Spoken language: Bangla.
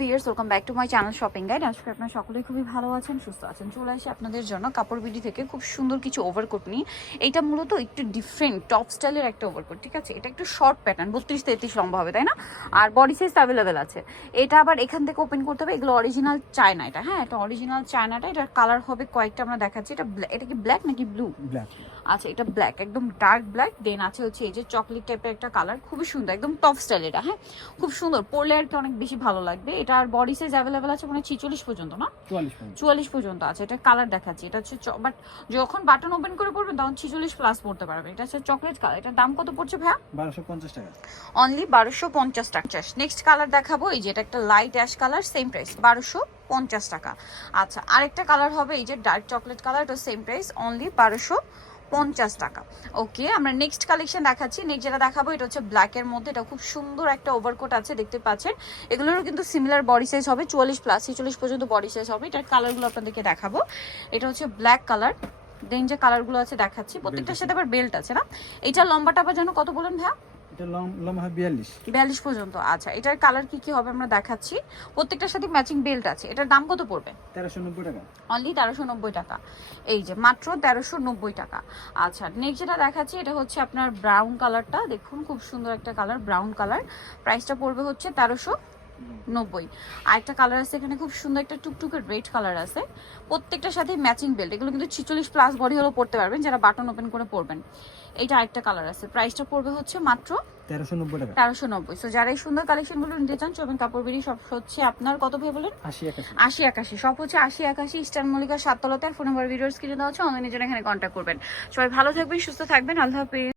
ভিয়ার্স খুবই ভালো আছেন, সুস্থ আছেন। চলে আসি আপনাদের জন্য কাপড় বিডি থেকে খুব সুন্দর কিছু ওভারকোট এটা মূলত একটু ডিফারেন্ট টপ একটা ওভারকোট ঠিক আছে? এটা একটু শর্ট প্যাটার্ন বত্রিশ হবে, তাই না? আর অ্যাভেলেবেল আছে। এটা আবার এখান থেকে ওপেন করতে হবে, এগুলো অরিজিনাল চায়না এটা। হ্যাঁ এটা অরিজিনাল চায়নাটা কালার হবে কয়েকটা, আমরা দেখাচ্ছি। এটা এটা কি ব্ল্যাক নাকি ব্লু ব্ল্যাক আচ্ছা এটা ব্ল্যাক একদম ডার্ক ব্ল্যাক দেন আছে হচ্ছে এই যে চকলেট টাইপের একটা কালার খুবই সুন্দর একদম টপ স্টাইল এটা হ্যাঁ? খুব সুন্দর পরলে আর কি অনেক বেশি ভালো লাগবে। এটার বডি সাইজ অ্যাভেলেবেল আছে মানে ছিচল্লিশ পর্যন্ত না? চুয়াল্লিশ পর্যন্ত। আছে এটা কালার দেখাচ্ছি এটা হচ্ছে বাট যখন বাটন ওপেন করে পড়বেন তখন ছিচল্লিশ প্লাস পড়তে পারবে। এটা হচ্ছে চকলেট কালার এটার দাম কত পড়ছে ভাইয়া? বারোশো পঞ্চাশ টাকা। অনলি বারোশো পঞ্চাশ টাকা। নেক্সট কালার দেখাবো এই যে এটা একটা light ash colour same price বারোশো পঞ্চাশ টাকা। আচ্ছা আরেকটা কালার হবে এই যে ডার্ক চকলেট কালার এটা সেম প্রাইস অনলি বারোশো পঞ্চাশ টাকা। ওকে আমরা নেক্সট কালেকশন দেখাচ্ছি। নেক্সট যেটা দেখাবো এটা হচ্ছে ব্ল্যাকের মধ্যে। এটা খুব সুন্দর একটা ওভারকোট আছে দেখতে পাচ্ছেন। এগুলোরও কিন্তু সিমিলার বডি সাইজ হবে চুয়াল্লিশ প্লাস ছেচল্লিশ পর্যন্ত বডি সাইজ হবে। এটার কালারগুলো আপনাদেরকে দেখাবো। এটা হচ্ছে ব্ল্যাক কালার দেন যে কালারগুলো আছে দেখাচ্ছি। প্রত্যেকটার সাথে আবার বেল্ট আছে না? এটা লম্বা আবার যেন কত বলেন ভাইয়া? এটা লম্বা হয় পর্যন্ত। আচ্ছা এটার কালার কি কি হবে আমরা দেখাচ্ছি। প্রত্যেকটার সাথে ম্যাচিং বেল্ট আছে। এটার দাম কত পড়বে? তেরোশো নব্বই টাকা। অনলি তেরোশো নব্বই টাকা। এই যে মাত্র তেরোশো নব্বই টাকা। আচ্ছা নেক্সট যেটা দেখাচ্ছি এটা হচ্ছে আপনার ব্রাউন কালারটা দেখুন খুব সুন্দর একটা কালার ব্রাউন কালার প্রাইসটা পড়বে হচ্ছে তেরোশো নব্বই। আরেকটা কালার আছে এখানে খুব সুন্দর একটা টুকটুকের রেড কালার আছে। প্রত্যেকটার সাথে ম্যাচিং বেল্ট এগুলো কিন্তু ছিচল্লিশ প্লাস বডি হলেও পড়তে পারবেন যারা বাটন ওপেন করে পরবেন। এইটা আরেকটা কালার আছে প্রাইসটা পড়বে হচ্ছে মাত্র তেরোশো নব্বই টাকা। তেরোশো নব্বই। সো যারা এই সুন্দর কালেকশনগুলো নিতে চান চবেন কাপড় বেরিয়ে সব হচ্ছে আপনার কত ভেবে বলেন? আশি একাশি। সব হচ্ছে আশি একাশি ইস্টার্ন মল্লিকা সাততলাতে। আর ফোন নাম্বার ভিডিওস কিনে দেওয়া হচ্ছে অনলাইনে জন্য এখানে কন্ট্যাক্ট করবেন। সবাই ভালো থাকবেন সুস্থ থাকবেন আল্লাহ হাফিজ।